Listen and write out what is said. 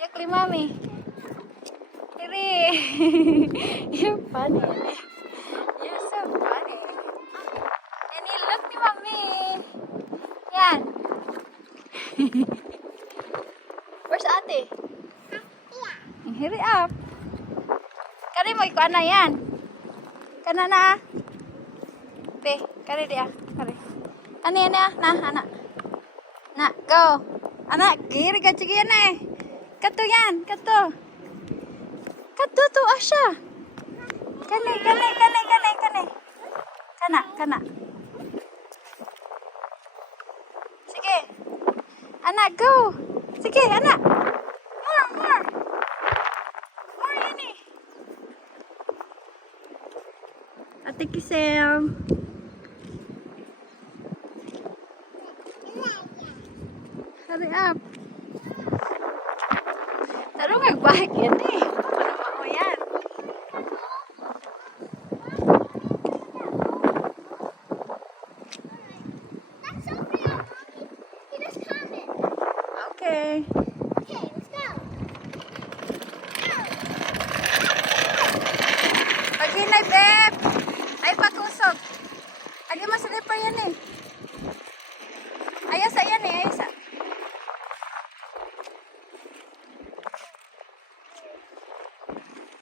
Yakli mami. Iri. You're funny. You're so funny. And you look ni mami. Yan. Where's ate? Hurry up. Kani mo ikuan na yan. Kana na. Be, kani dia. Kani. Kani na, anak. Na, go. Anak, giri ka sige yan eh. Kato yan, kato. Kato to Asya. Kani. Kana. Sige. Anak, go. Sige, anak. More ini. Ate Kisel. Hurry up. Tarong nagbahik yan eh.